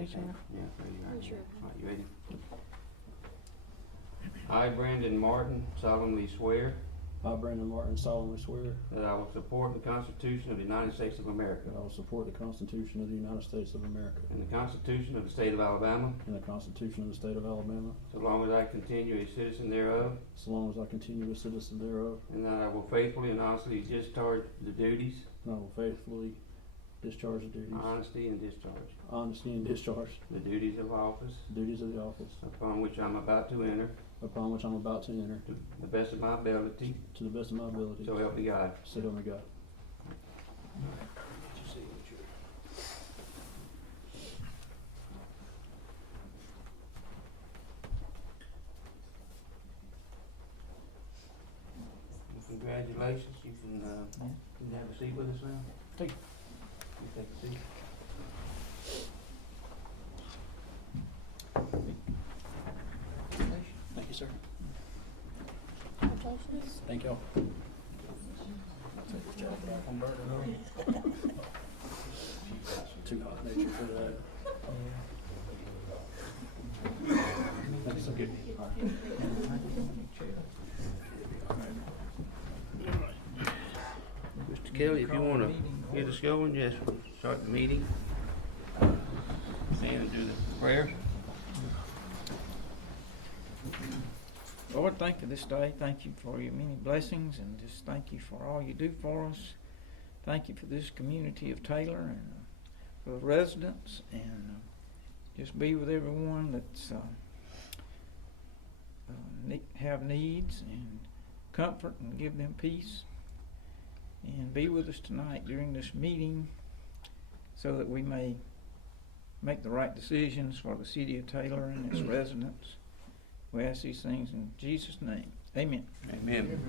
Raise your hand. Yeah, raise your hand. Sure. All right, you ready? I, Brandon Martin, solemnly swear I, Brandon Martin, solemnly swear that I will support the Constitution of the United States of America that I will support the Constitution of the United States of America and the Constitution of the State of Alabama, and the Constitution of the State of Alabama, so long as I continue a citizen thereof, so long as I continue a citizen thereof, and that I will faithfully and honestly discharge the duties, and I will faithfully discharge the duties, honesty and discharge, honesty and discharge the duties of office the duties of the office upon which I'm about to enter upon which I'm about to enter to the best of my ability, to the best of my ability. so help me God. So help me God. Congratulations, you can have a seat with us now. Take it. You take a seat. Thank you, sir. Congratulations. Thank y'all. Take the job back on burning home. Too hot nature for that. That's so good. Mr. Kelly, if you want to get us going, just start the meeting. Stand and do the prayer. Lord, thank you this day. Thank you for your many blessings, and just thank you for all you do for us. Thank you for this community of Taylor and for the residents, and just be with everyone that's have needs, and comfort and give them peace. And be with us tonight during this meeting so that we may make the right decisions for the city of Taylor and its residents. We ask these things in Jesus' name. Amen. Amen.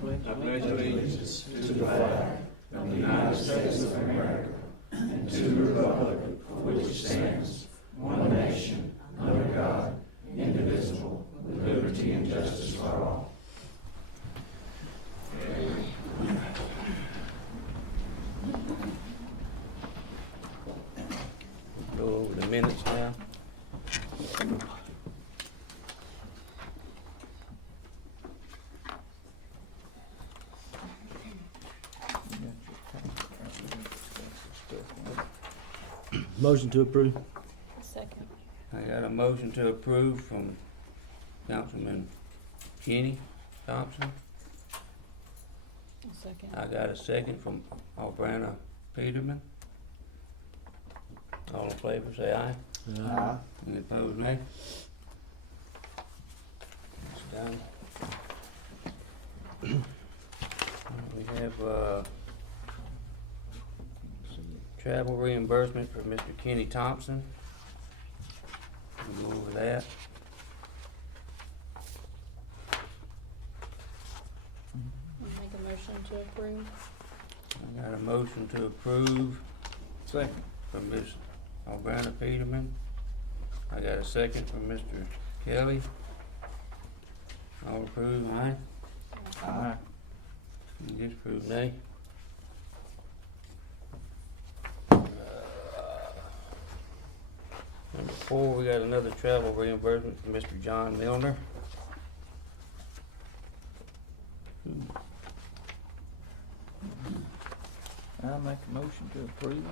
Pledge I pledge allegiance to the flag of the United States of America and to the republic for which it stands, one nation, under God, indivisible, with liberty and justice for all. Go over the minutes now. Motion to approve. Second. I got a motion to approve from Councilman Kenny Thompson. Second. I got a second from Albrana Peterman. All in favor, say aye. Aye. Any opposed, nay? It's done. We have, travel reimbursement for Mr. Kenny Thompson. We'll go over that. Make a motion to approve. I got a motion to approve Second. from Ms. Albrana Peterman. I got a second from Mr. Kelly. All approve, aye? Aye. Any disapprove, nay? Number 4, we got another travel reimbursement from Mr. John Milner. I make a motion to approve.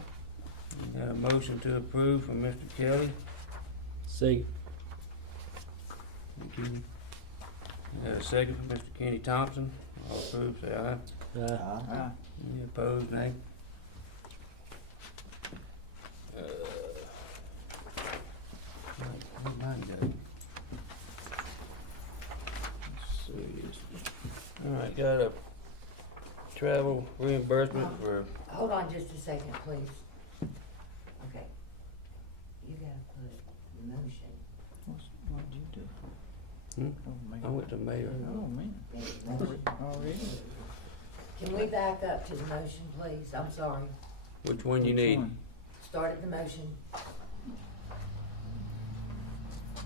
We got a motion to approve from Mr. Kelly. Second. Thank you. We got a second from Mr. Kenny Thompson. All approve, say aye. Aye. Any opposed, nay? Where'd mine go? Alright, got a travel reimbursement for, Hold on just a second, please. Okay. You gotta put motion. What'd you do? Hmm? Oh, man. I went to mayor. Oh, man. Already? Can we back up to the motion, please? I'm sorry. Which one you Which need? one? Start at the motion.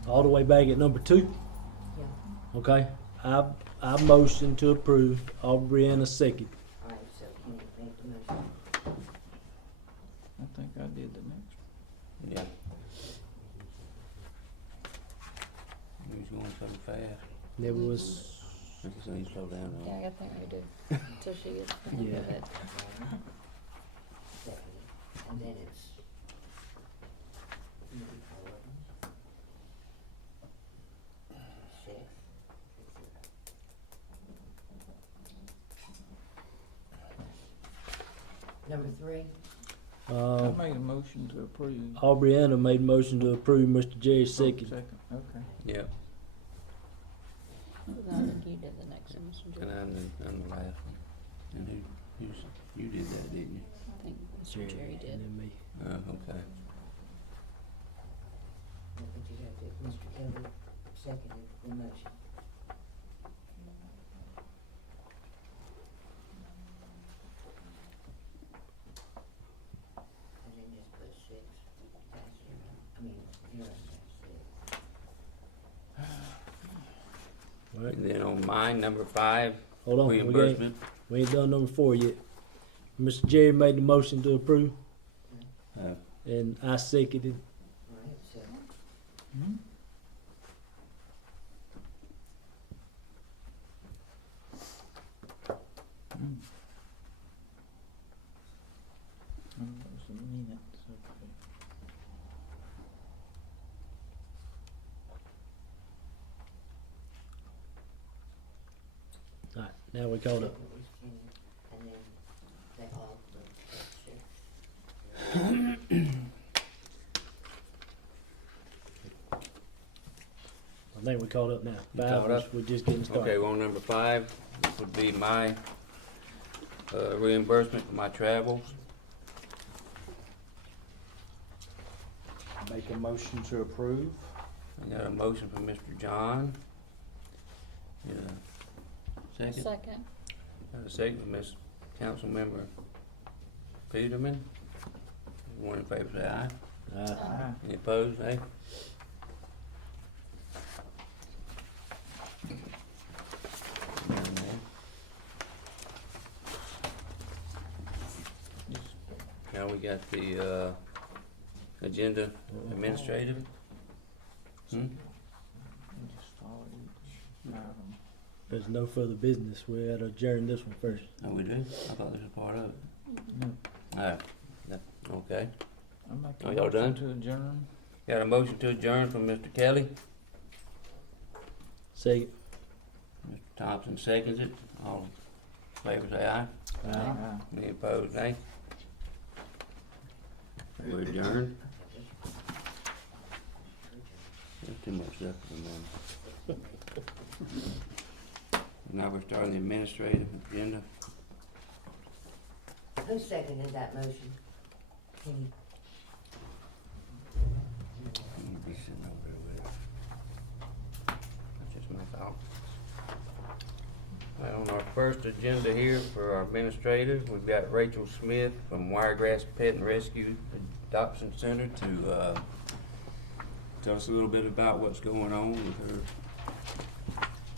All the way back at number 2? Yeah. Okay. I motion to approve. Aubriana second. All right, so can you make the motion? I think I did the There was, I just need to slow down Yeah, now. I got that ready until she gets the hang of Yeah. it. Second, and then it's. Six. Number three, I made a motion to approve. Aubriana made motion to approve, Mr. Jerry second. Okay. Yep, No, I think you did the next one, Mr. and Jerry. I'm the last one. And you did that, didn't you? I think Mr. Jerry did. And then me. Okay. but you have to, Mr. Kelly seconded the motion. And then just put six dash zero, I mean, zero dash six. All right, And then on mine, number 5, hold on, reimbursement. we ain't done number 4 yet. Mr. Jerry made the motion to approve, and I seconded. All right, so, Hmm? Mm. That was the minutes, okay. All right, now we caught up. second was Kenny, and then they all put six. I think we caught up now. You 5 caught was, up? we're just getting Okay, started. well, number 5, this would be my reimbursement for my travels. Make a motion to approve. I got a motion from Mr. John. Yeah. Second? Second. Got a second from Ms. Councilmember Peterman. Everyone in favor say aye. Ah, Any opposed, nay? Now we got the agenda administrative. Hmm? we just follow each item. There's no further business. We had to adjourn this one first. Oh, we do? I thought this was part of it. No, Alright, okay. I make Oh, a y'all motion done? to adjourn. Got a motion to adjourn from Mr. Kelly. Second. Mr. Thompson seconds it. All in favor say aye. Aye. Any opposed, nay? We're adjourned. There's too much stuff for the moment. Now we're starting the administrative agenda. Who seconded that motion? Kenny? I'm gonna be sitting over there with it. That's just my thought. Well, on our first agenda here for our administrative, we've got Rachel Smith from Wiregrass Pet and Rescue Adoption Center to tell us a little bit about what's going on with her.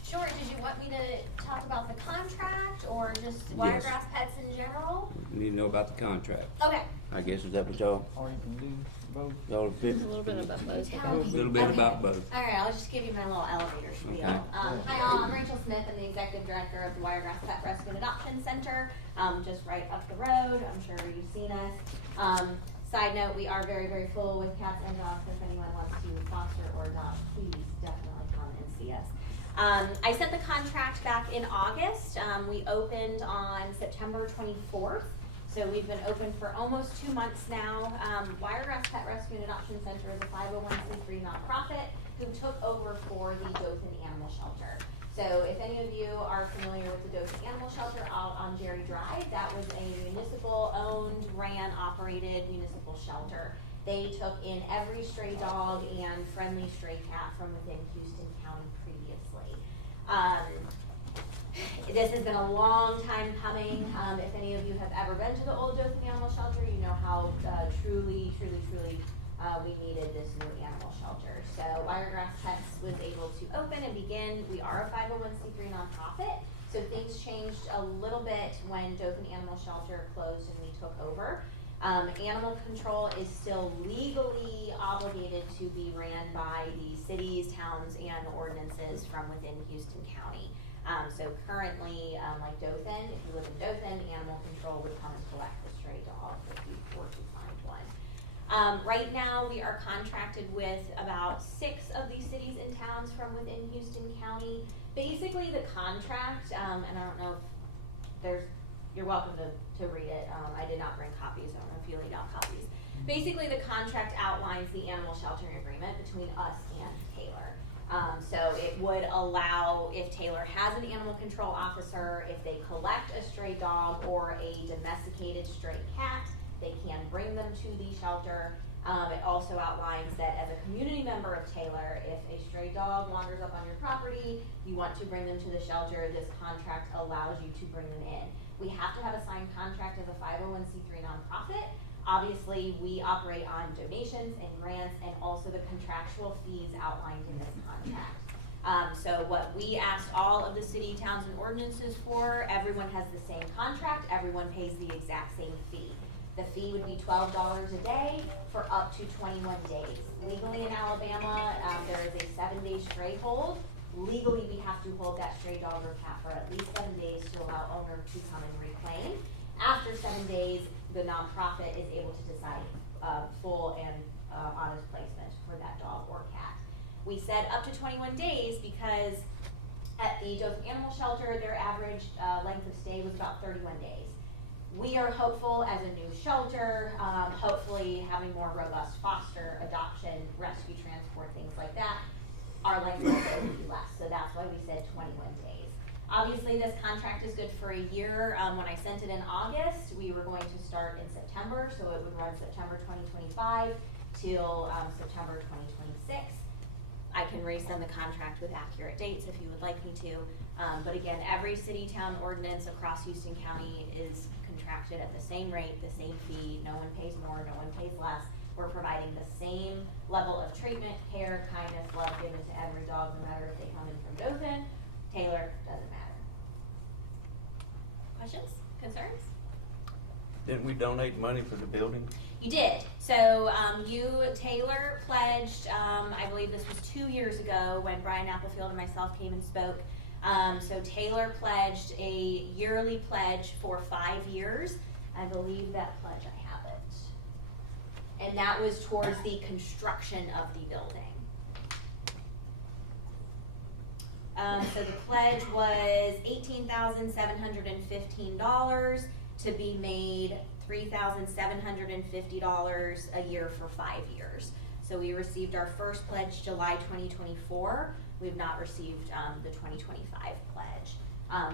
Sure, did you want me to talk about the contract or just Yes. Wiregrass Pets in general? We need to know about the contract. Okay. I guess is that what y'all Or you can do both. fit? A little bit about both. Tell A me. little bit Okay. about both. All right, I'll just give you my little elevator spiel. Okay. Hi all, I'm Rachel Smith. I'm the executive director of the Wiregrass Pet Rescue and Adoption Center, just right up the road. I'm sure you've seen us. Side note, we are very, very full with cats and dogs. If anyone wants to foster or adopt, please definitely come and see us. I sent the contract back in August. We opened on September 24th. So we've been open for almost 2 months now. Wiregrass Pet Rescue and Adoption Center is a 501c3 nonprofit who took over for the Dothan Animal Shelter. So if any of you are familiar with the Dothan Animal Shelter out on Jerry Drive, that was a municipal owned, ran, operated municipal shelter. They took in every stray dog and friendly stray cat from within Houston County previously. This has been a long time coming. If any of you have ever been to the old Dothan Animal Shelter, you know how truly we needed this new animal shelter. So Wiregrass Pets was able to open and begin. We are a 501c3 nonprofit, so things changed a little bit when Dothan Animal Shelter closed and we took over. Animal control is still legally obligated to be ran by the cities, towns, and ordinances from within Houston County. So currently, like Dothan, if you live in Dothan, animal control would come and collect the stray dog if you were to find one. Right now, we are contracted with about 6 of these cities and towns from within Houston County. Basically, the contract, and I don't know if you're welcome to read it. I did not bring copies. I don't know if you laid out copies. Basically, the contract outlines the animal sheltering agreement between us and Taylor. So it would allow, if Taylor has an animal control officer, if they collect a stray dog or a domesticated stray cat, they can bring them to the shelter. It also outlines that as a community member of Taylor, if a stray dog wanders up on your property, you want to bring them to the shelter, this contract allows you to bring them in. We have to have a signed contract as a 501c3 nonprofit. Obviously, we operate on donations and grants and also the contractual fees outlined in this contract. So what we asked all of the city, towns, and ordinances for, everyone has the same contract, everyone pays the exact same fee. The fee would be $12 a day for up to 21 days. Legally in Alabama, there is a 7-day stray hold. Legally, we have to hold that stray dog or cat for at least 7 days to allow owner to come and reclaim. After 7 days, the nonprofit is able to decide full and honest placement for that dog or cat. We said up to 21 days because at the Dothan Animal Shelter, their average length of stay was about 31 days. We are hopeful as a new shelter, hopefully having more robust foster, adoption, rescue, transport, things like that, our length of stay will be less. So that's why we said 21 days. Obviously, this contract is good for a year. When I sent it in August, we were going to start in September, so it would run September 2025 till September 2026. I can resend the contract with accurate dates if you would like me to. But again, every city, town, ordinance across Houston County is contracted at the same rate, the same fee. No one pays more, no one pays less. We're providing the same level of treatment, care, kindness, love given to every dog, no matter if they come in from Dothan, Taylor, doesn't matter. Questions? Concerns? Didn't we donate money for the building? You did. So you, Taylor, pledged, I believe this was 2 years ago when Brian Applefield and myself came and spoke. So Taylor pledged a yearly pledge for 5 years. I believe that pledge, I have it. And that was towards the construction of the building. So the pledge was $18,715 to be made $3,750 a year for 5 years. So we received our first pledge July 2024. We've not received the 2025 pledge,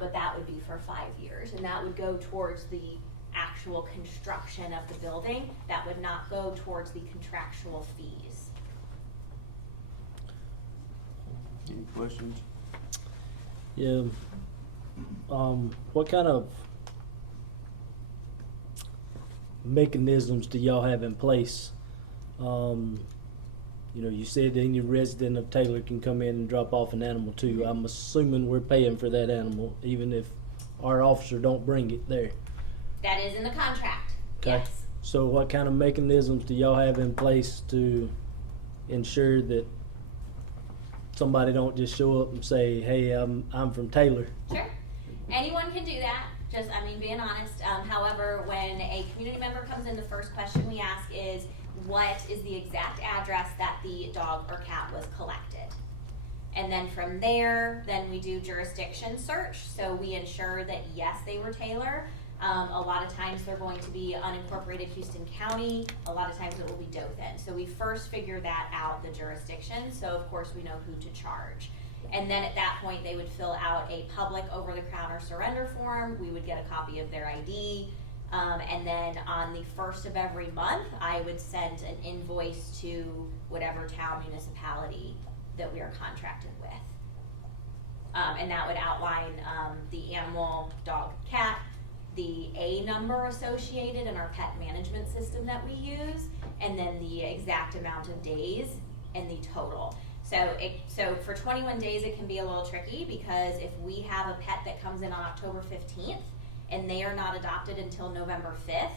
but that would be for 5 years, and that would go towards the actual construction of the building. That would not go towards the contractual fees. Any questions? Yeah. What kind of mechanisms do y'all have in place? You know, you said any resident of Taylor can come in and drop off an animal too. I'm assuming we're paying for that animal, even if our officer don't bring it there. That is in the contract. Okay. Yes. So what kind of mechanisms do y'all have in place to ensure that somebody don't just show up and say, hey, I'm from Taylor? Sure. Anyone can do that. Just, being honest. However, when a community member comes in, the first question we ask is, what is the exact address that the dog or cat was collected? And then from there, then we do jurisdiction search. So we ensure that yes, they were Taylor. A lot of times they're going to be unincorporated Houston County. A lot of times it will be Dothan. So we first figure that out, the jurisdiction. So of course we know who to charge. And then at that point they would fill out a public over-the-counter surrender form. We would get a copy of their ID. And then on the first of every month, I would send an invoice to whatever town, municipality that we are contracted with. And that would outline the animal, dog, cat, the A number associated in our pet management system that we use, and then the exact amount of days and the total. So for 21 days it can be a little tricky because if we have a pet that comes in on October 15th and they are not adopted until November 5th,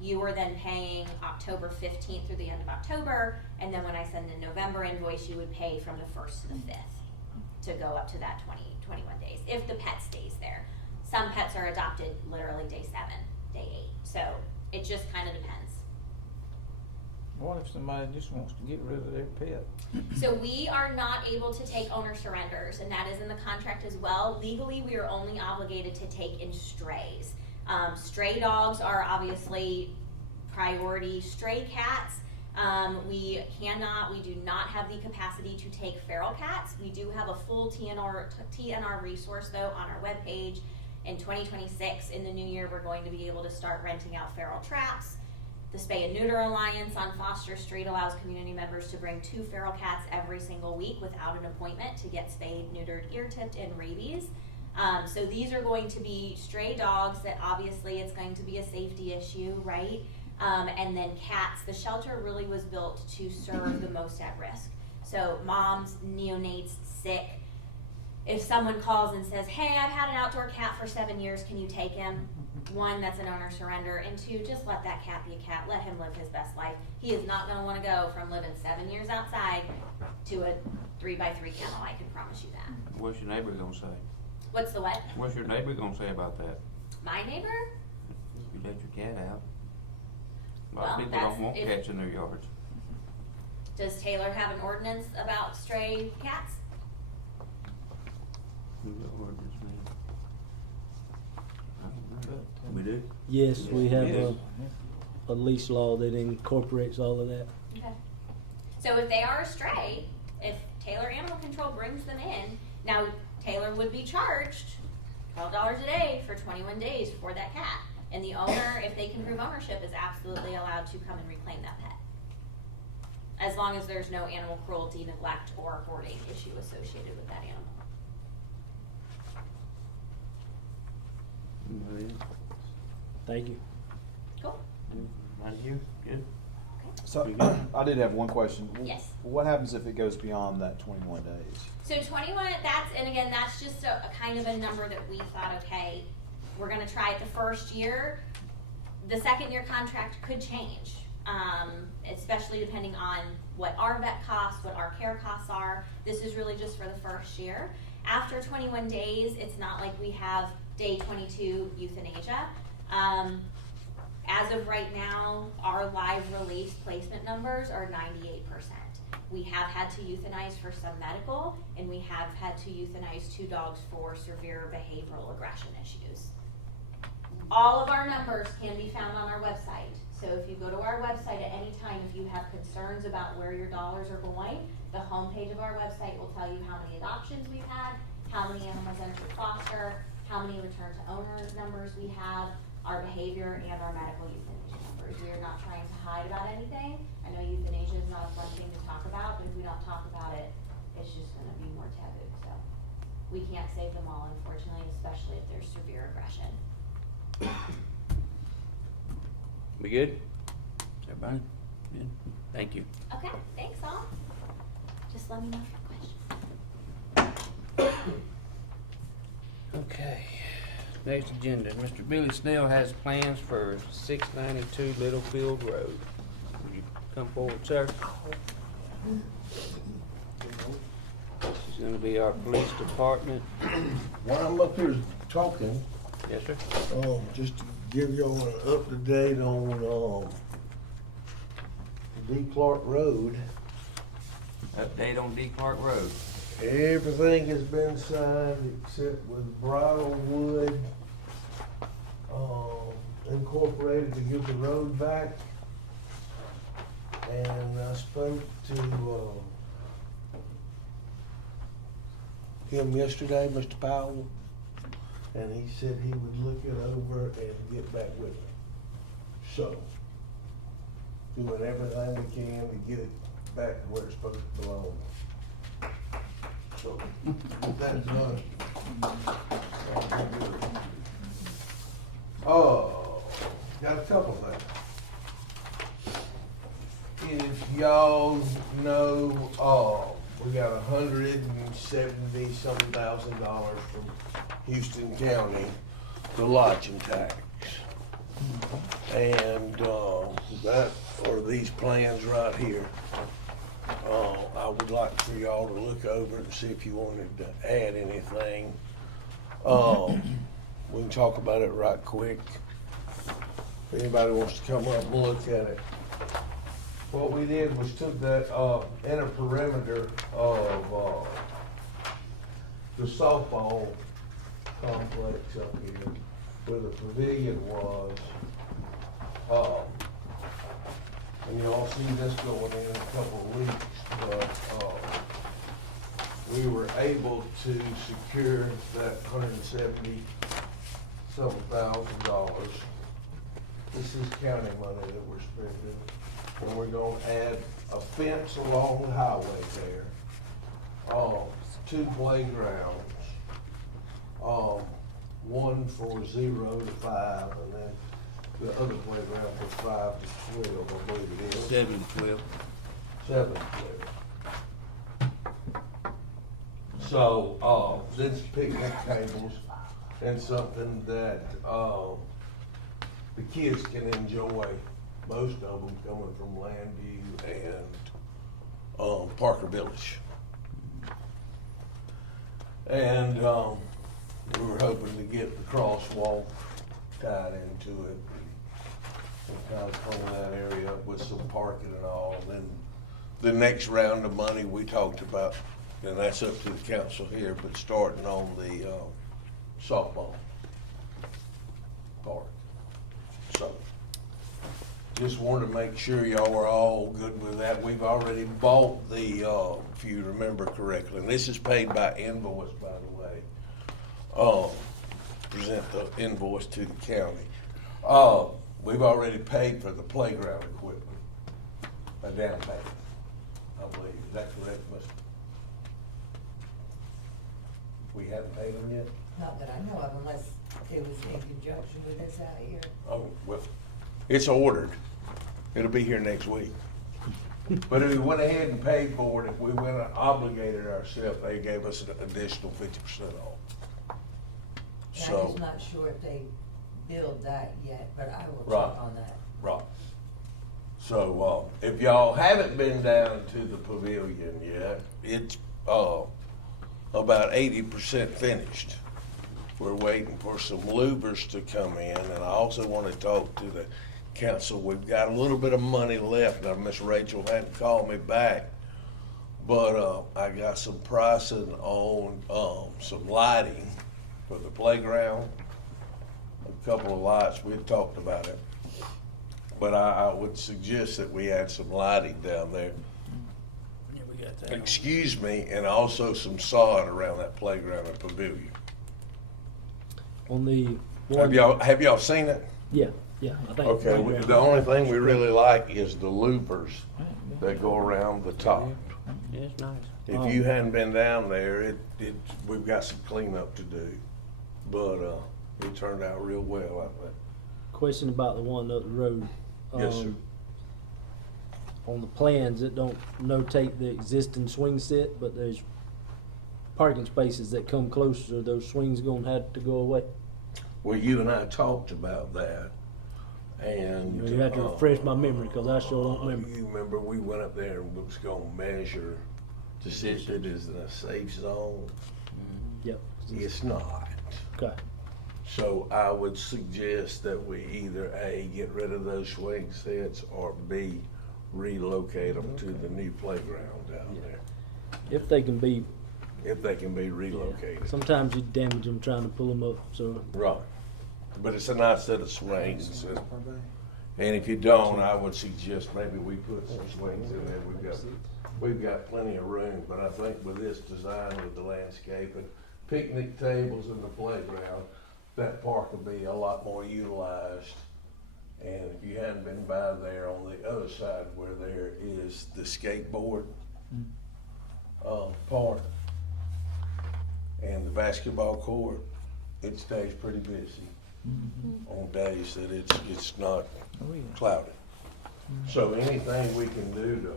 You are then paying October 15th through the end of October, and then when I send a November invoice, you would pay from the 1st to the 5th to go up to that 21 days, if the pet stays there. Some pets are adopted literally day 7, day 8, so it just kind of depends. What if somebody just wants to get rid of their pet? So we are not able to take owner surrenders, and that is in the contract as well. Legally, we are only obligated to take in strays. Stray dogs are obviously priority. Stray cats, we do not have the capacity to take feral cats. We do have a full TNR resource though on our webpage. In 2026, in the new year, we're going to be able to start renting out feral traps. The Spay and Neuter Alliance on Foster Street allows community members to bring 2 feral cats every single week without an appointment to get spayed, neutered, ear-tipped, and rabies. So these are going to be stray dogs that obviously it's going to be a safety issue, right? And then cats. The shelter really was built to serve the most at risk. So moms, neonates, sick. If someone calls and says, hey, I've had an outdoor cat for 7 years, can you take him? 1, that's an owner surrender, and 2, just let that cat be a cat. Let him live his best life. He is not going to want to go from living 7 years outside to a 3x3 kennel. I can promise you that. What's your neighbor gonna say? What's the what? What's your neighbor gonna say about that? My neighbor? You let your cat out. A lot Well, of people that's- don't want if- cats in their yards. Does Taylor have an ordinance about stray cats? We do? Yes, we have Yes. a leash law that incorporates all of that. Okay. So if they are a stray, if Taylor Animal Control brings them in, now Taylor would be charged $12 a day for 21 days for that cat. And the owner, if they can prove ownership, is absolutely allowed to come and reclaim that pet. As long as there's no animal cruelty, neglect, or hoarding issue associated with that animal. Thank you. Cool. Right here, good. So, I did have one question. Yes. What happens if it goes beyond that 21 days? So 21, and again, that's just a kind of a number that we thought, okay, we're gonna try it the first year. The second year contract could change, especially depending on what our vet costs, what our care costs are. This is really just for the first year. After 21 days, it's not like we have day 22 euthanasia. As of right now, our live release placement numbers are 98%. We have had to euthanize for some medical, and we have had to euthanize 2 dogs for severe behavioral aggression issues. All of our numbers can be found on our website. So if you go to our website at any time, if you have concerns about where your dollars are going, the homepage of our website will tell you how many adoptions we've had, how many animals entered foster, how many return to owner numbers we have, our behavior, and our medical euthanasia numbers. We are not trying to hide about anything. I know euthanasia is not a fun thing to talk about, but if we don't talk about it, it's just gonna be more taboo, so. We can't save them all, unfortunately, especially if there's severe aggression. We good? Everybody? Good. Thank you. Okay, thanks all. Just let me know if you have questions. Okay. Next agenda, Mr. Billy Snell has plans for 692 Littlefield Road. Would you come forward, sir? This is gonna be our police department. While I'm up here talking, Yes, sir? just to give y'all an up-to-date on, D. Clark Road. Update on D. Clark Road. Everything has been signed except with Bridlewood, Incorporated to give the road back. And I spoke to, him yesterday, Mr. Powell, and he said he would look it over and get back with me. So, doing everything we can to get it back to where it's supposed to belong. So, with that done. Oh, got a couple things. If y'all know, we got $170-something thousand from Houston County, the lodging tax. And, that, or these plans right here. I would like for y'all to look over it and see if you wanted to add anything. We can talk about it right quick. If anybody wants to come up and look at it. What we did was took that, inner perimeter of, the softball complex up here, where the pavilion was. And y'all see this going in a couple of weeks, but, we were able to secure that $170,000. This is county money that we're spending. And we're gonna add a fence along the highway there. 2 playgrounds. One for 0 to 5, and then the other playground for 5 to 12, I believe it is. 7 to 12. 7 to 12. So, this picnic tables and something that, the kids can enjoy, most of them coming from Landview and, Parker Village. And, we were hoping to get the crosswalk tied into it. And kind of clean that area up with some parking and all. Then the next round of money we talked about, and that's up to the council here, but starting on the, softball park. So, just wanted to make sure y'all were all good with that. We've already bought the, if you remember correctly, and this is paid by invoice, by the way. Present the invoice to the county. We've already paid for the playground equipment, a down payment, I believe. Is that correct, Mr.? We haven't paid them yet? Not that I know of, unless it was in conjunction with this out here. Oh, well, it's ordered. It'll be here next week. But if we went ahead and paid for it, if we went and obligated ourselves, they gave us an additional 50% off. And I'm So, just not sure if they billed that yet, but I will Right. check on that. right. So, if y'all haven't been down to the pavilion yet, it's, about 80% finished. We're waiting for some louvers to come in, and I also want to talk to the council. We've got a little bit of money left. Now, Miss Rachel hadn't called me back, but, I got some pricing on, some lighting for the playground. A couple of lights, we had talked about it. But I would suggest that we add some lighting down there. Yeah, we got that. Excuse me, and also some sod around that playground and pavilion. On the Have one, y'all seen it? yeah, I think. Okay, the only thing we really like is the louvers that go around the top. Yeah, it's nice. If you hadn't been down there, we've got some cleanup to do. But, it turned out real well, I think. Question about the one up the road. Yes, sir. On the plans, it don't notate the existing swing set, but there's parking spaces that come closer, so those swings gonna have to go away. Well, you and I talked about that, and. You have to refresh my memory, cause I sure don't remember. You remember we went up there and was gonna measure to see if it is in a safe zone. Yep. It's not. Okay. So I would suggest that we either A, get rid of those swing sets, or B, relocate them to the new playground down there, If they can be, if they can be yeah. relocated. Sometimes you damage them trying to pull them up, so. Right. But it's a nice set of swings, and if you don't, I would suggest maybe we put some swings in there. We've got plenty of room, but I think with this design, with the landscaping, picnic tables and the playground, that park will be a lot more utilized. And if you hadn't been by there, on the other side where there is the skateboard, park and the basketball court, it stays pretty busy on days that it's not Oh, yeah. cloudy. So anything we can do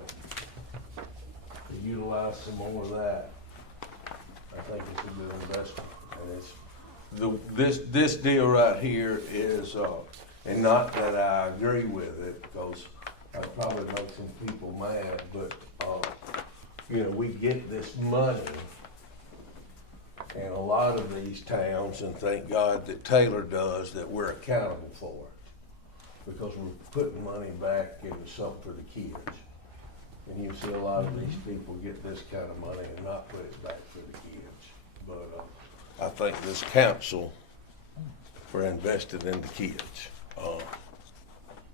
to utilize some more of that, I think it's a good investment. And it's, this deal right here is, And not that I agree with it, because I'd probably make some people mad, but, you know, we get this money in a lot of these towns, and thank God that Taylor does, that we're accountable for it. Because we're putting money back into something for the kids. And you see a lot of these people get this kind of money and not put it back for the kids. But, I thank this council for investing in the kids.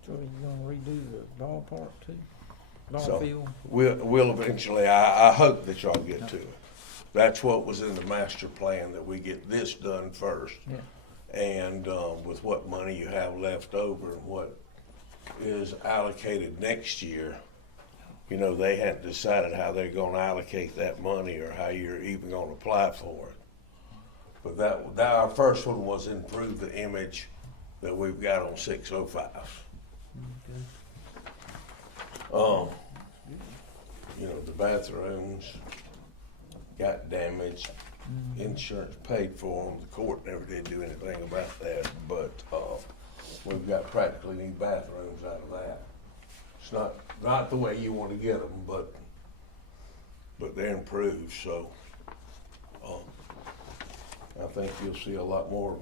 So you gonna redo the ballpark too? So- Ball field? We'll eventually, I hope that y'all get to it. That's what was in the master plan, that we get this done first. Yeah. And, with what money you have left over and what is allocated next year, you know, they hadn't decided how they're gonna allocate that money or how you're even gonna apply for it. But that our first one was improve the image that we've got on 605. You know, the bathrooms got damaged, insurance paid for them, the court never did do anything about that, but, we've got practically new bathrooms out of that. It's not the way you wanna get them, but they're improved, so, I think you'll see a lot more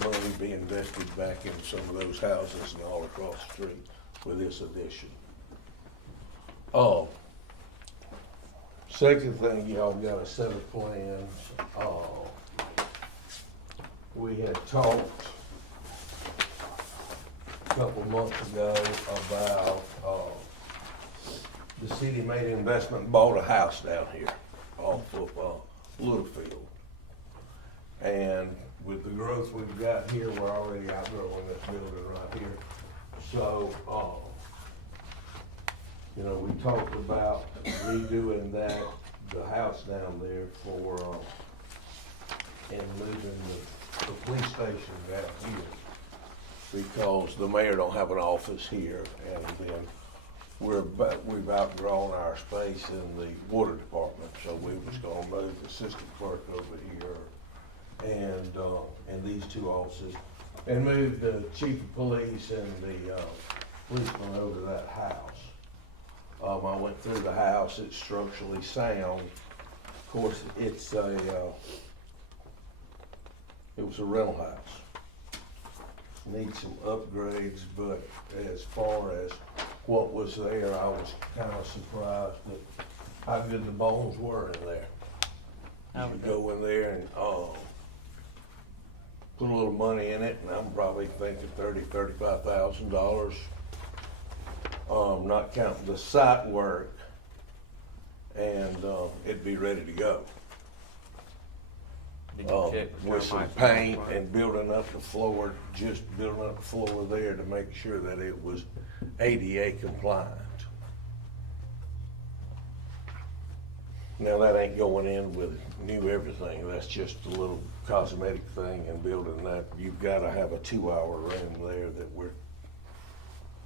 money being invested back in some of those houses and all across the street with this addition. Second thing, y'all got a set of plans. We had talked a couple months ago about, the city made an investment, and bought a house down here off of, Littlefield. And with the growth we've got here, we're already outgrowing this building right here. So, you know, we talked about redoing the house down there for, and moving the police station down here. Because the mayor don't have an office here, and then we've outgrown our space in the water department, so we was gonna move the assistant clerk over here and these two offices, and move the chief of police and the, policeman over to that house. I went through the house, it's structurally sound. Of course, it was a rental house. Needs some upgrades, but as far as what was there, I was kinda surprised at how good the bones were in there. You could go in there and, put a little money in it, and I'm probably thinking $35,000. Not counting the site work, and, it'd be ready to go. Did you check the With some termites? paint and building up the floor, just building up the floor there to make sure that it was ADA compliant. Now, that ain't going in with new everything, that's just a little cosmetic thing, and building that, you've gotta have a 2-hour room there that we're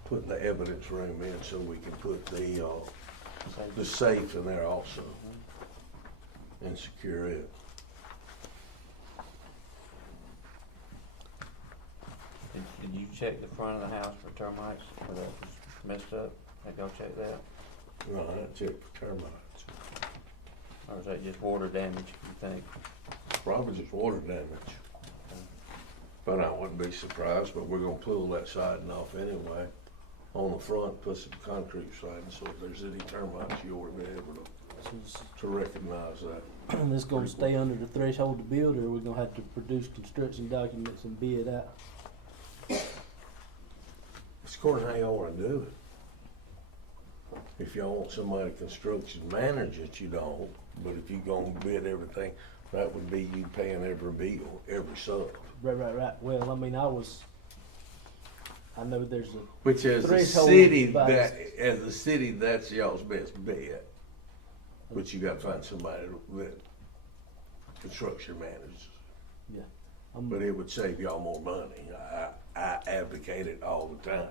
putting the evidence room in, so we can put the safe in there also, and secure it. Did you check the front of the house for termites, where that was messed up? Have y'all checked that? No, I checked for termites. Or is that just water damage, you think? Probably just water damage. But I wouldn't be surprised, but we're gonna pull that siding off anyway. On the front, put some concrete siding, so if there's any termites, you ought to be able to recognize that. This gonna stay under the threshold to build, or we're gonna have to produce construction documents and bid out? It's according to how y'all wanna do it. If y'all want somebody to construction manage it, you don't, but if you gonna bid everything, that would be you paying every bill, every sub. Right. Well, I mean, I know there's a, Which as a Threshold city, bias. that's y'all's best bet. But you gotta find somebody that construction manages. yeah. But it would save y'all more money. I advocate it all the time.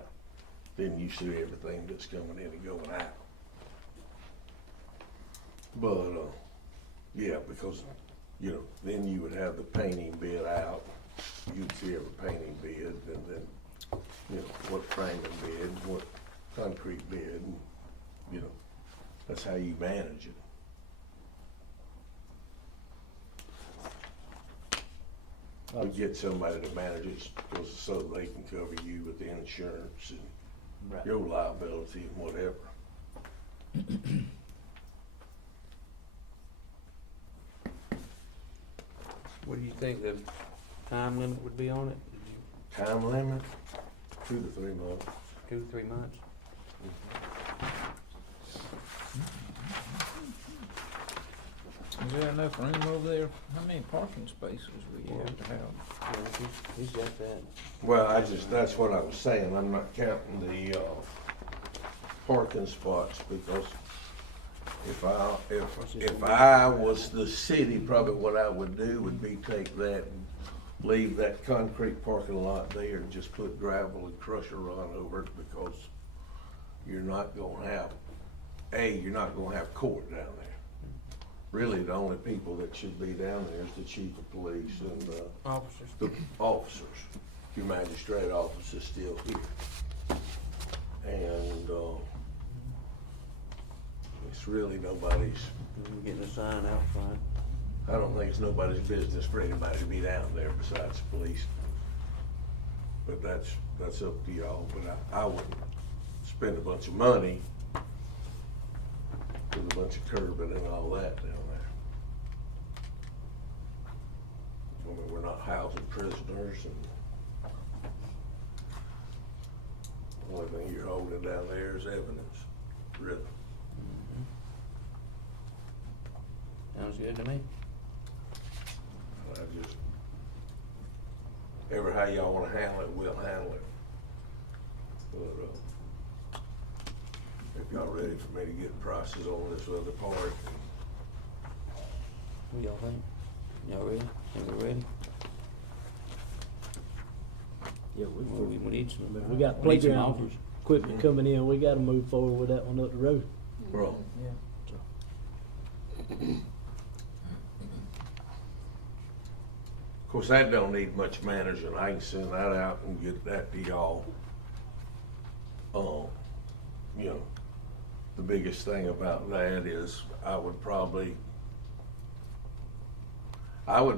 Then you see everything that's coming in and going out. But, yeah, because, you know, then you would have the painting bid out. You'd see every painting bid, and then you know, what framing bid, what concrete bid, and, you know, that's how you manage it. We get somebody to manage it because so they can cover you with the insurance and Right. your liability and whatever. What do you think the time limit would be on it? Did Time limit, 2 to 3 months. you, 2 to 3 months? Is there enough room over there? How many parking spaces we have to have? Yeah, he's got that. Well, that's what I was saying, I'm not counting the, parking spots, because if I was the city, probably what I would do would be take that and leave that concrete parking lot there and just put gravel and crusher run over it, because you're not gonna have, you're not gonna have court down there. Really, the only people that should be down there is the chief of police and, Officers. the officers. Your magistrate office is still here. And, it's really nobody's, We're getting a sign out front. I don't think it's nobody's business for anybody to be down there besides the police. But that's up to y'all, but I wouldn't spend a bunch of money with a bunch of curbing and all that down there. I mean, we're not housing prisoners, and the only thing you're holding down there is evidence, really. Sounds good to me. I just, ever how y'all wanna handle it, we'll handle it. But, if y'all ready for me to get prices on this other part, What y'all think? Y'all ready? Think we're ready? Yeah, We need some. we got we need some playground offers. equipment coming in, we gotta move forward with that one up the road. bro, Yeah. of course, that don't need much managing, I can send that out and get that to y'all. You know, the biggest thing about that is I would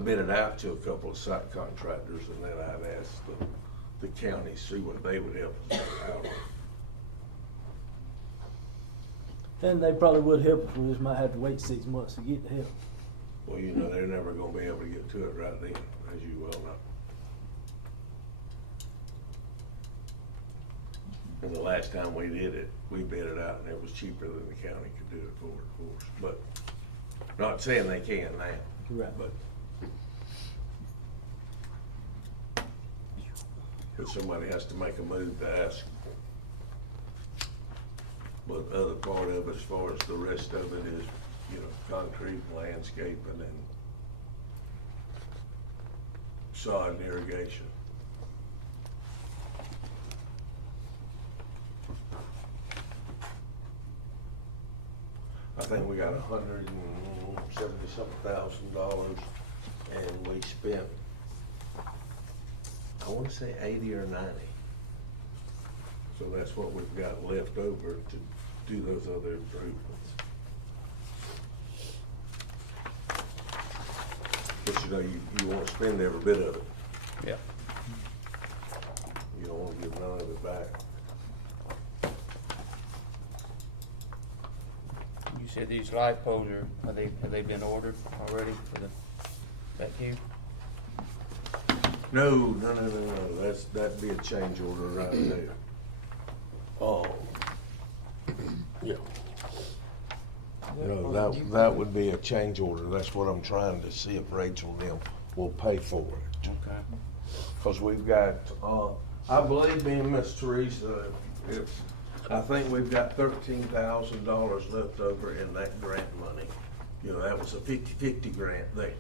bid it out to a couple of site contractors, and then I'd ask the county, see what they would help us out on. And they probably would help, we just might have to wait 6 months to get the help. Well, you know, they're never gonna be able to get to it right then, as you well know. And the last time we did it, we bid it out and it was cheaper than the county could do it for, of course, but not saying they can now. Right. But somebody has to make a move to ask. But the other part of it, as far as the rest of it is, you know, concrete and landscaping and sod and irrigation. I think we got $170-something,000, and we spent, I wanna say 80 or 90. So that's what we've got left over to do those other improvements. But you know, you wanna spend every bit of it. Yeah. You don't wanna give none of it back. You said these light poles have they been ordered already for the, back here? No, that'd be a change order right there. Oh, yeah. You know, that would be a change order, that's what I'm trying to see if Rachel and them will pay for it. Okay. Cause we've got, I believe me and Miss Teresa, I think we've got $13,000 left over in that grant money. You know, that was a 50-50 grant there.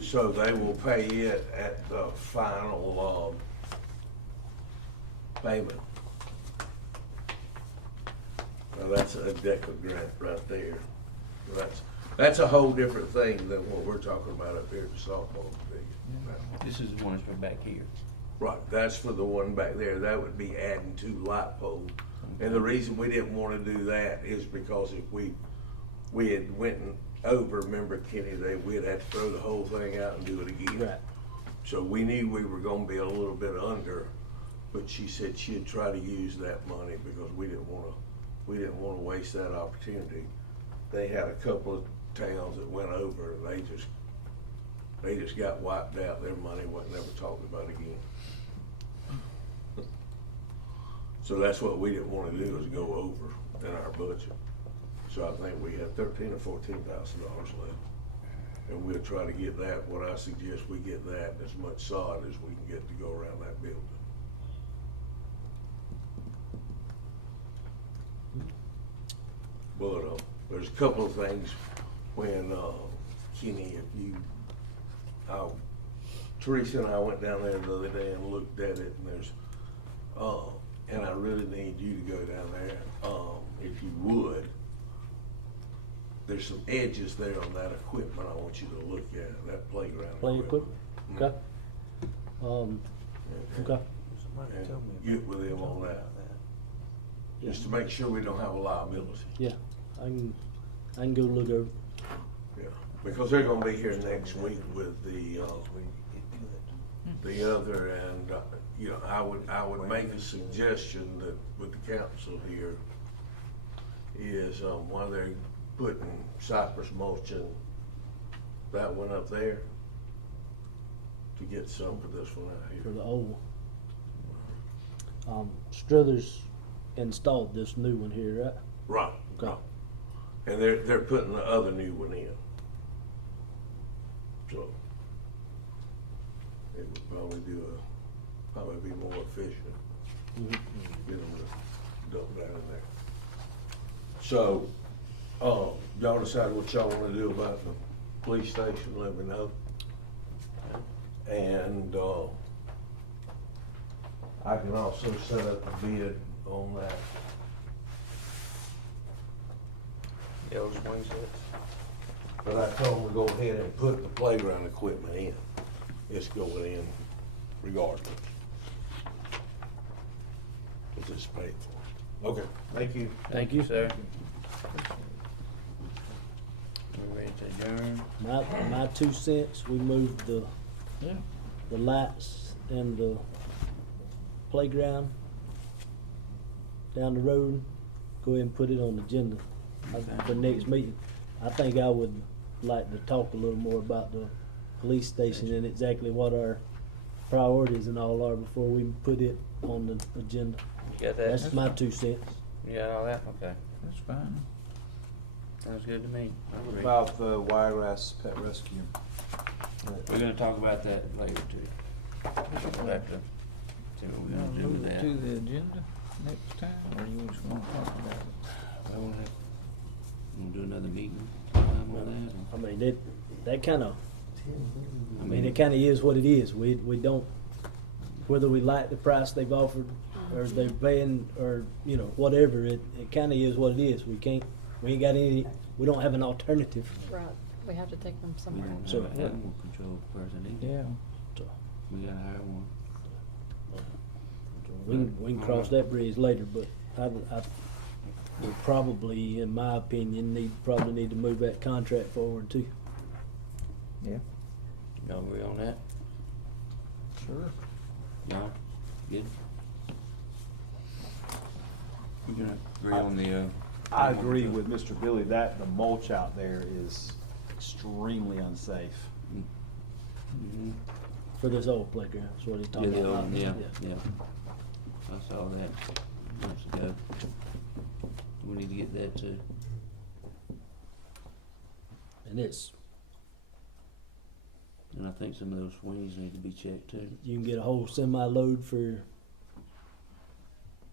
So they will pay it at the final, payment. Now, that's a DECA grant right there. That's a whole different thing than what we're talking about up here at the softball field. This is the one that's from back here. Right, that's for the one back there, that would be adding 2 light poles. And the reason we didn't wanna do that is because if we had went over, remember Kenny, we'd have to throw the whole thing out and do it again. Right. So we knew we were gonna be a little bit under, but she said she'd try to use that money because we didn't wanna waste that opportunity. They had a couple of towns that went over and they just got wiped out, their money wasn't never talked about again. So that's what we didn't wanna do, is go over in our budget. So I think we had $13,000 or $14,000 left. And we'll try to get that, what I suggest we get that, as much sod as we can get to go around that building. But, there's a couple of things when, Kenny, Teresa and I went down there the other day and looked at it, and there's, and I really need you to go down there, if you would. There's some edges there on that equipment I want you to look at, that playground Play equipment. equipment? Okay. Okay. And get with them on that, just to make sure we don't have a liability. Yeah, I can go look over. Yeah, because they're gonna be here next week with the other, and, you know, I would make a suggestion that with the council here is, while they're putting cypress mulch in that one up there, to get some for this one out For here. the old one. Struthers installed this new one here, right? Right, Okay. right. And they're putting the other new one in. So, it would probably be more efficient. Mhm. Get them to dump that in there. So, y'all decide what y'all wanna do about the police station, let me know. And, I can also set up a bid on that. Yellow swing sets. But I told them to go ahead and put the playground equipment in. It's going in regardless. Cause it's paid for. Okay, thank you. Thank you. Sir. We ready to adjourn? My 2 cents, we moved Yeah. the lights and the playground down the road. Go ahead and put it on the agenda for next meeting. I think I would like to talk a little more about the police station and exactly what our priorities and all are before we put it on the agenda. You got that? That's my 2 cents. You got all that? Okay. That's fine. Sounds good to me. I What agree. about the Wiregrass Pet Rescue? We're gonna talk about that later too. We'll have to see what we're You wanna gonna do with move it that. to the agenda next time, or you just wanna talk about it? I wanna have- We'll do another meeting on I mean, that kind of, that. I mean, it kind of is what it is. We don't, whether we like the price they've offered or they're paying or, you know, whatever, it kind of is what it is. We ain't got any, we don't have an alternative. Right, we have to take them We somewhere. don't So, have an animal control person either. Yeah. So, We gotta hire one. we can cross that bridge later, but we probably, in my opinion, probably need to move that contract forward too. Yeah. Y'all agree on that? Sure. Y'all, good? We can agree on the, I agree with Mr. Billy that the mulch out there is extremely unsafe. Mhm. For this old playground, that's what he's Yeah, talking the about. old, yeah. I saw that months ago. We need to get that too. And And I think some of those swings need to be checked too. you can get a whole semi-load for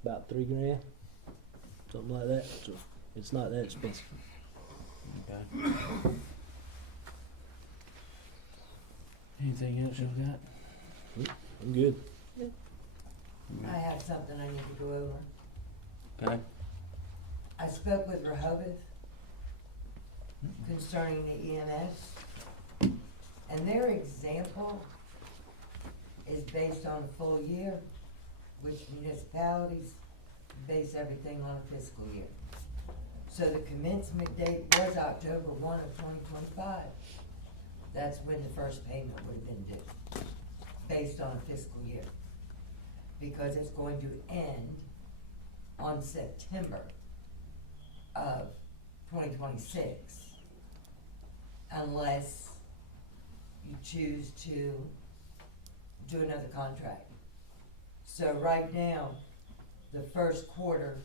about $3,000, something like that, so it's not that expensive. Okay. Anything else you got? I'm good. I have something I need to go over. Okay. I spoke with Rehoboth concerning the EMS, and their example is based on a full year, which municipalities base everything on a fiscal year. So the commencement date was October 1 of 2025. That's when the first payment would have been due, based on a fiscal year. Because it's going to end on September of 2026, unless you choose to do another contract. So right now, the first quarter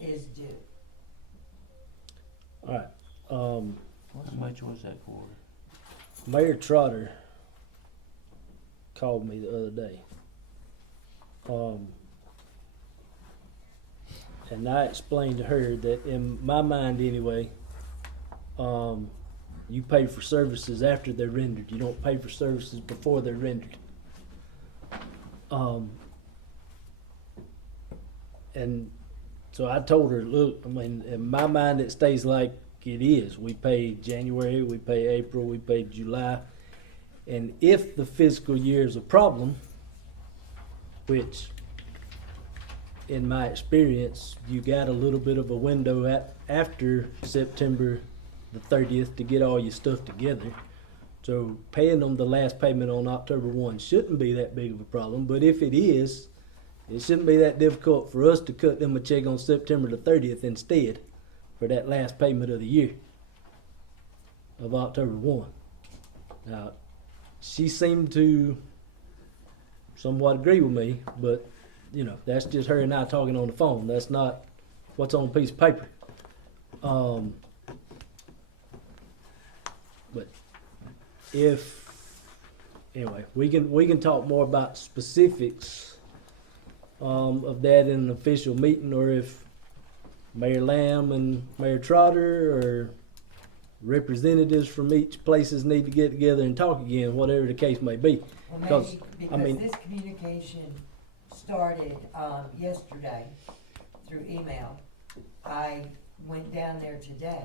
is due. Alright, How much was that for? Mayor Trotter called me the other day. And I explained to her that in my mind anyway, you pay for services after they're rendered. You don't pay for services before they're rendered. And so I told her, look, I mean, in my mind it stays like it is. We pay January, we pay April, we pay July. And if the fiscal year is a problem, which in my experience, you got a little bit of a window after September the 30th to get all your stuff together. So paying them the last payment on October 1 shouldn't be that big of a problem. But if it is, it shouldn't be that difficult for us to cut them a check on September the 30th instead for that last payment of the year of October 1. Now, she seemed to somewhat agree with me, but you know, that's just her and I talking on the phone. That's not what's on a piece of paper. But anyway, we can talk more about specifics of that in an official meeting, or if Mayor Lamb and Mayor Trotter or representatives from each places need to get together and talk again, whatever the case may be. Well, Because, maybe, I mean- because this communication started, yesterday through email. I went down there today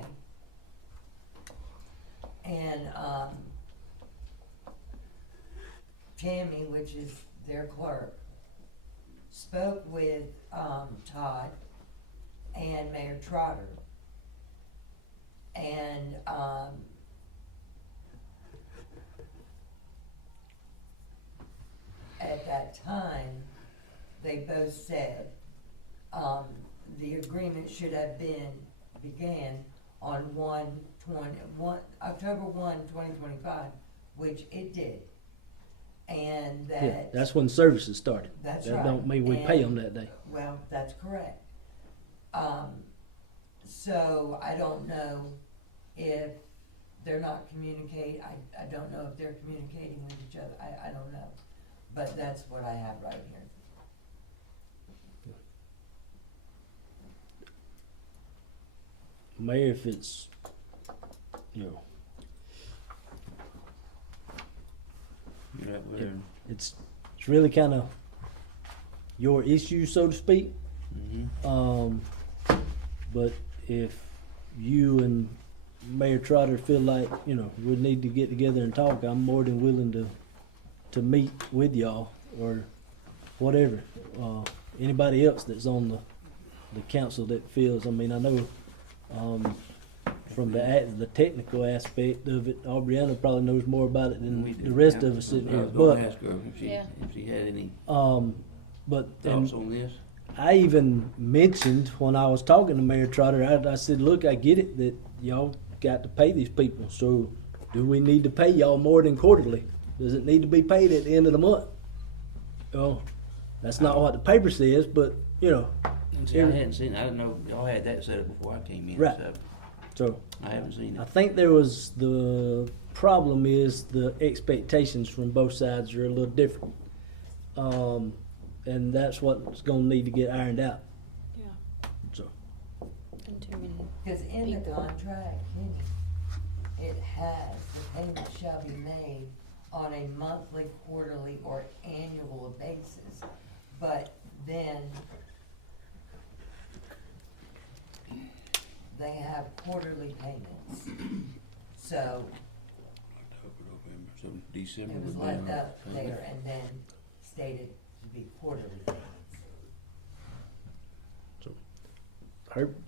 and, Tammy, which is their clerk, spoke with, Todd and Mayor Trotter. And, at that time, they both said, the agreement should have began on October 1, 2025, which it did. And that. Yeah, that's when services started. That's That right. don't mean we pay And- them that day. Well, that's correct. So I don't know if they're not communicating, I don't know if they're communicating with each other, I don't know. But that's what I have right here. Mayor, if it's, you know, Yeah, we're, it's really kind of your issue, so to speak. mhm. But if you and Mayor Trotter feel like, you know, we need to get together and talk, I'm more than willing to meet with y'all or whatever. Anybody else that's on the council that feels, I mean, I know, from the technical aspect of it, Aubriana probably knows more about it than We the do. rest of us sitting I here, was gonna but, ask her if Yeah. she had any but, thoughts and on this. I even mentioned when I was talking to Mayor Trotter, I said, look, I get it that y'all got to pay these people, so do we need to pay y'all more than quarterly? Does it need to be paid at the end of the month? Well, that's not what the paper says, but, you know, See, I hadn't seen, I didn't know, y'all had that set up before I came in, Right. so so I haven't seen I it. think the problem is the expectations from both sides are a little different. And that's what's gonna need to get ironed out, Yeah. so. And too many. Because in the People. contract, Kenny, it has the payment shall be made on a monthly, quarterly, or annual basis. But then they have quarterly payments. So, October, November, So December It was would be left our up payment. there and then stated to be quarterly payments.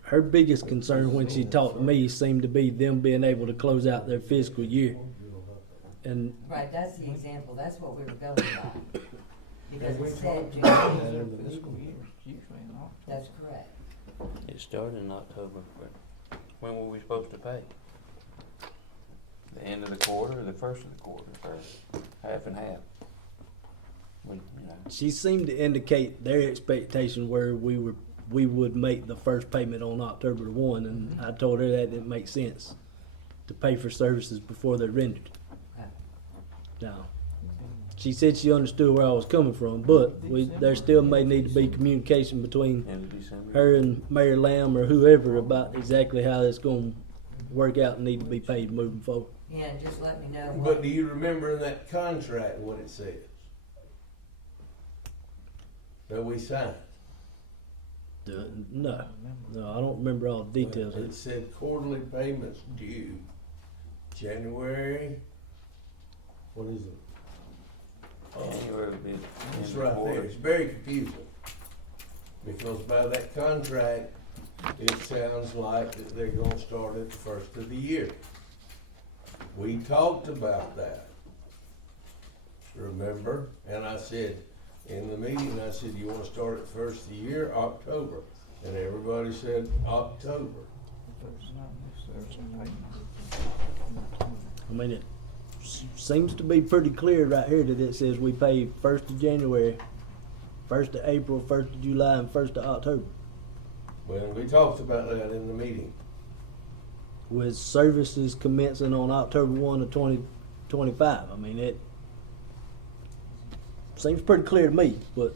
Her biggest concern when she talked to me seemed to be them being able to close out their fiscal year. And Right, that's the example, that's what we were going by. Because it said June, Fiscal year, it's usually in October. that's correct. It started in October, but when were we supposed to pay? The end of the quarter or the first of the quarter, or half and half? When, you know, she seemed to indicate their expectation where we would make the first payment on October 1, and I told her that didn't make sense to pay for services before they're rendered. Okay. Now, she said she understood where I was coming from, but there still may need to be communication between end of December. her and Mayor Lamb or whoever about exactly how that's going to work out and need to be paid moving forward. Yeah, and just let me know But what, do you remember in that contract what it says? That we signed? No, I don't remember all the details. It said quarterly payments due January, what is it? January would be the end It's of the right there, quarter. it's very confusing. Because by that contract, it sounds like that they're gonna start at the first of the year. We talked about that. Remember? And I said, in the meeting, I said, you wanna start at the first of the year, October? And everybody said October. There's not necessarily payment. I mean, it seems to be pretty clear right here that it says we pay 1st of January, 1st of April, 1st of July, and 1st of October, Well, we talked about that in the meeting. with services commencing on October 1 of 2025. I mean, it seems pretty clear to me, but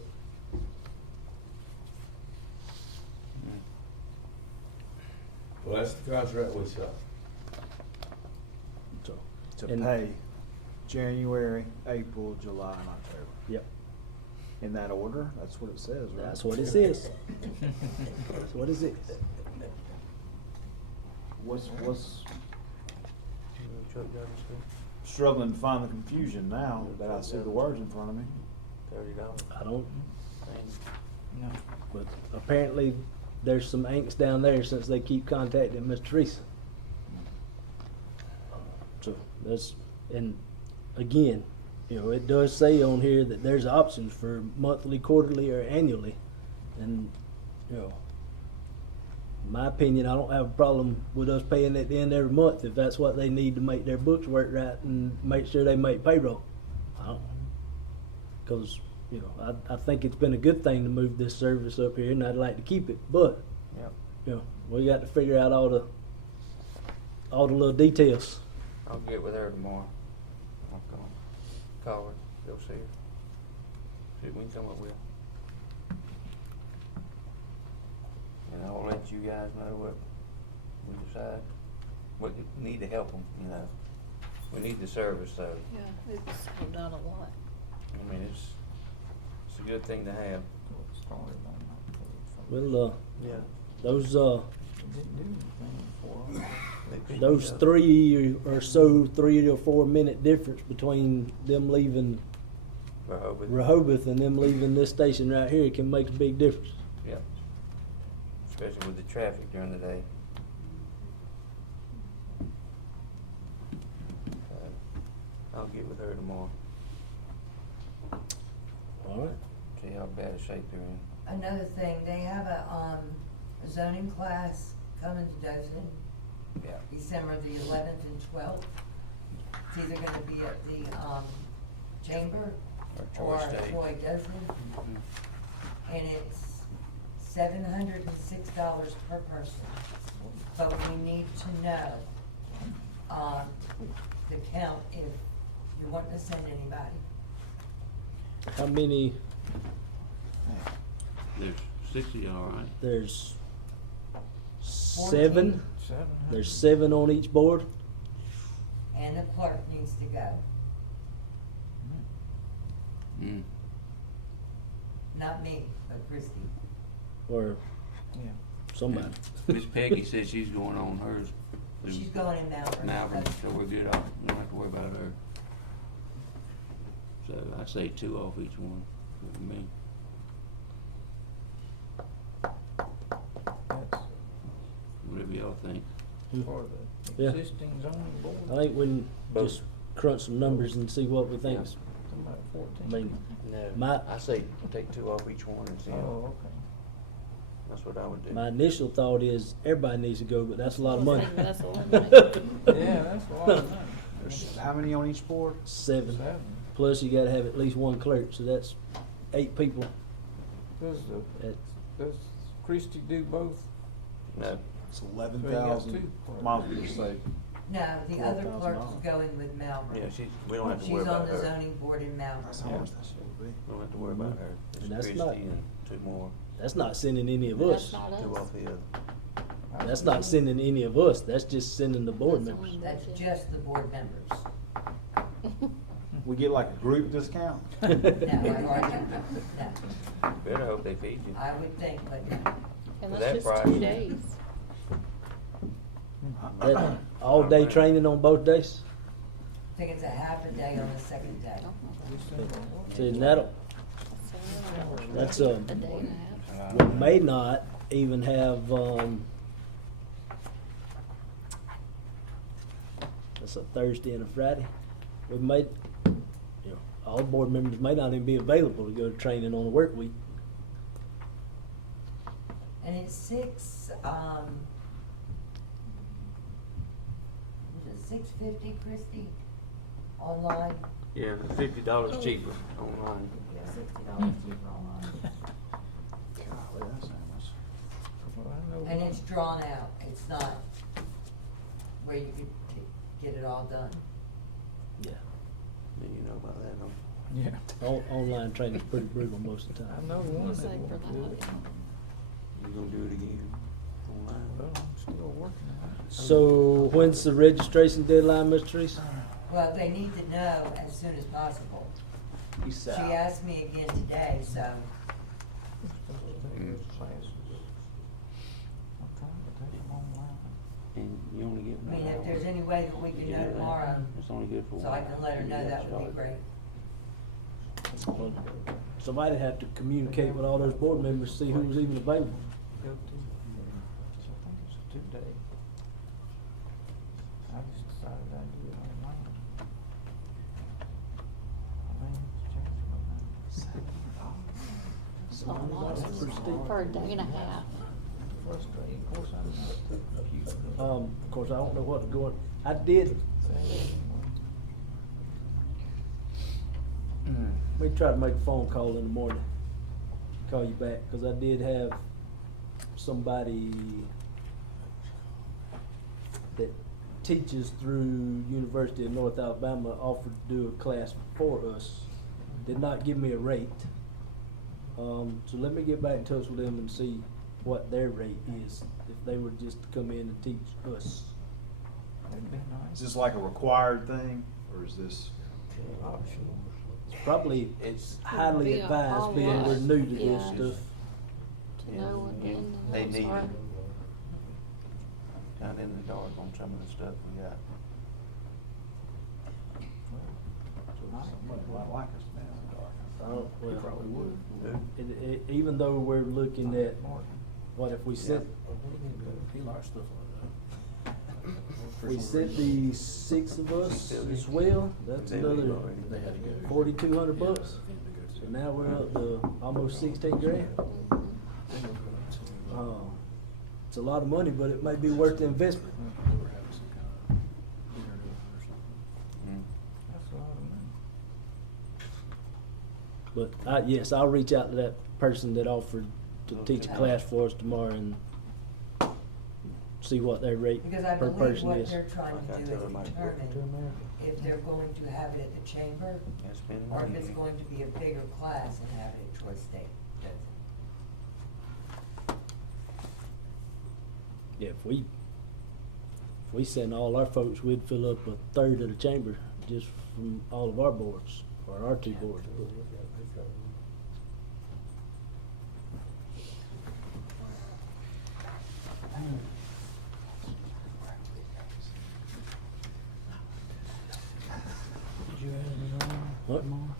Well, that's the contract we signed. so, To And- pay January, April, July, and October. yep, In that order, that's what it says, right? that's what it says. That's what it says. What's Truck drivers too? struggling to find the confusion now that I see the words in front of me. $30. I don't, No. but apparently there's some angst down there since they keep contacting Miss Teresa. So that's, and again, you know, it does say on here that there's options for monthly, quarterly, or annually. And, you know, in my opinion, I don't have a problem with us paying at the end of every month if that's what they need to make their books work right and make sure they make payroll. I don't, because, you know, I think it's been a good thing to move this service up here, and I'd like to keep it, but, Yep. you know, we got to figure out all the little details. I'll get with her tomorrow. I'll call her, go see her. See what we can come up with. And I'll let you guys know what we decide. What we need to help them, you know. We need the service though. Yeah, it's slowed down a lot. I mean, it's a good thing to have. So it started on October. Well, Yeah. those, It didn't do anything for us. those 3 or 4 minute difference between them leaving Rehoboth and them leaving this station right here can make a big difference. Yep. Especially with the traffic during the day. I'll get with her tomorrow, All right. see how bad a shape they're in. another thing, they have a zoning class coming to Dothan, Yeah. December the 11th and 12th. It's either gonna be at the, Chamber Or or Troy State. Troy Dothan, and it's $706 per person. But we need to know, the count if you want to send anybody. How many? There's 60, all right. There's 14. 7. 700. There's 7 on each board. And the clerk needs to go, Mm. not me, but Christie. Or Yeah. somebody. Miss Peggy said she's going on hers. She's going in Malvern. Malvern, so we're good. We don't have to worry about her. So I'd say 2 off each one, for me. That's Whatever y'all think. for the Yeah. existing zoning board. I think we can just crunch some numbers and see what we think's, About I 14. mean, No. My- I say take 2 off each one and see. Oh, okay. That's what I would do. my initial thought is everybody needs to go, but that's a lot of money. That's a lot of money. Yeah, that's a lot of money. There's how many on each board? 7. 7. Plus you gotta have at least one clerk, so that's 8 people. Does Christie do both? No. It's So you got 11,000 2. miles, you say. No, the other $12,000. clerk's going with Malvern. Yeah, we don't have to worry She's about on the her. zoning board in Malvern. That's how much that should be. We don't have to worry about her. It's And that's Christie not- and 2 more, That's not sending any of That's us. not 2 us. off the other. That's not sending any of us. That's just sending the board That's members. only That's budget. just the board members. We get like a group discount? No, I hardly, no, Better hope they feed you. I would think, but no. And For that's that just price. 2 days. That all-day training on both days? I think it's a half a day on the second day. See, and that'll, So, that's, a day and a half. we may not even have, that's a Thursday and a Friday. We may, you know, all board members may not even be available to go to training on a work week. And it's is it $6.50, Christie, online? Yeah, $50 cheaper online. Yeah, $60 cheaper online. Golly, that's how much. Well, I know And one- it's drawn out, it's not where you could get it all done. Yeah. You know about that, don't Yeah, Online training's pretty brutal most of the I time. know one We'll that say for won't do it. that. you? You gonna do it again online? Well, I'm still working on it. So when's the registration deadline, Ms. Teresa? Well, they need to know as soon as possible. She asked me again today, so Those classes. I'm trying to take them online. And you only get I 1 mean, hour. if there's any way that we can Yeah, know tomorrow, It's only good for 1 so I can let her know, that would be great. Well, somebody'd have to communicate with all those board members, see who was even available. Go to, so I think it's a 2-day. I just decided I'd do it online. I mean, it's changed my mind. It's not a lot for a day and a half. Frustrating, of course, I'm not too computer. Of course, I don't know what to go, I did, we tried to make a phone call in the morning, call you back, cause I did have somebody that teaches through University of North Alabama offered to do a class for us, did not give me a rate. So let me get back in touch with them and see what their rate is, if they were just to come in and teach us. That'd be Is nice. this like a required thing, or is this? Optional. It's probably It's, highly Be a advised, being we're new to this Yeah. stuff. To know what the ins and they outs need are. it. Kinda in the dark on some of the stuff we got. Somebody like us now in the dark. Oh, well, Probably would. even though we're looking at, Martin. what if we sent, He likes stuff like we sent the 6 of us as well, that's another $4,200. So now we're up to almost 16 grand. It's a lot of money, but it may be worth the investment. Mm. That's a lot of money. But yes, I'll reach out to that person that offered to teach a class for us tomorrow and see what their rate Because I per believe person what is. they're trying to Okay, do tell is them I- determine if they're going to have it at the chamber, That's been or if money. it's going to be a bigger class and have it at Troy State. That's it. Yeah, if we send all our folks, we'd fill up a third of the chamber just from all of our boards, or our 2 boards. Did you have any on What? tomorrow?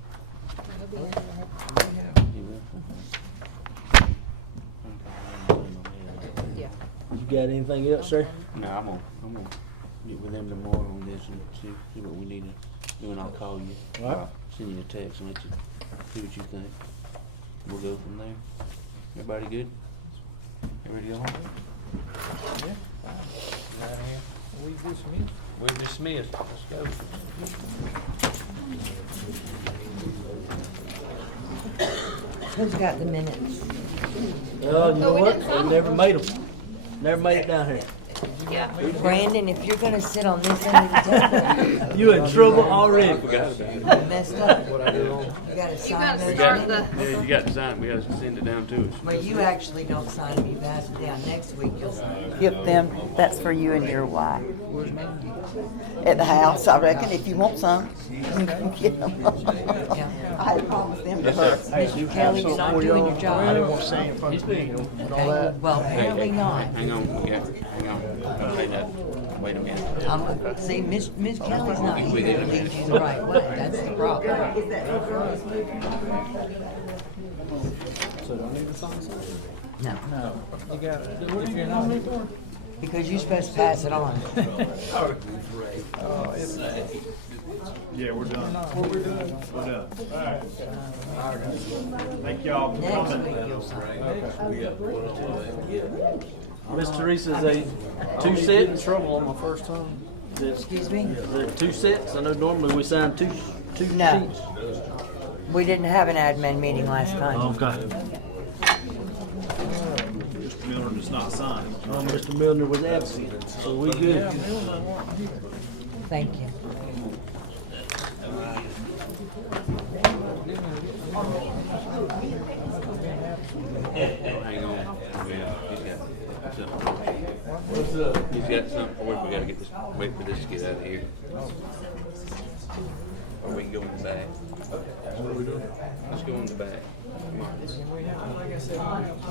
got anything else, sir? No, I'm gonna get with them tomorrow on this and see what we need to do, and I'll call you. All right. I'll send you a text and let you see what you think. We'll go from there. Everybody good? Everybody go home? Yeah. Right here. We dismissed. We're dismissed. Let's go. Who's got the minutes? Oh, you know what? We never made them. Never made it down here. Brandon, if you're gonna sit on this end of the table, You in trouble already. you messed up. You gotta sign those minutes. Yeah, you got to sign it. We got to send it down to us. Well, you actually don't sign them, you pass it down. Next week you'll sign it. Give them, that's for you and your wife. At the house, I reckon, if you want some. You can come get them. Yeah. I had promised them to her. Mr. Kelly's not doing your job. He's doing Okay, well, apparently not. Hang on, yeah, hang on. Don't say that. Wait a minute. See, Miss Kelly's not here to lead you the right way, that's the problem. No, No, you got it. If you're not, because you're supposed to pass it on. Yeah, we're done. We're done. Thank y'all for Next coming. week you'll sign. Miss Teresa's a 2 sets. trouble on my first time. Excuse me? There 2 sets. I know normally we sign two No. sheets. We didn't have an admin meeting last time. Okay. Mr. Miller does not sign. Mr. Milner was absent, so we good. Thank you. Hang on. Yeah, he's got something. He's got something for us. We gotta get this, wait for this to get out of here. Or we can go in the back. What are we doing? Let's go in the back. Come on. He's got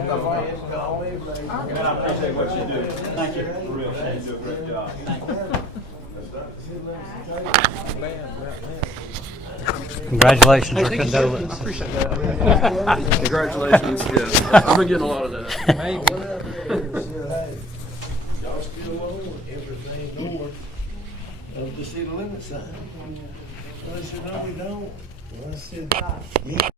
And I appreciate what you do. Thank you. For real, you do a great job. Congratulations or condolences. Congratulations, yes. I've been getting a lot of that. Y'all still on everything north of the city limit sign? Well, I said, no, we don't. Well, I said, yeah.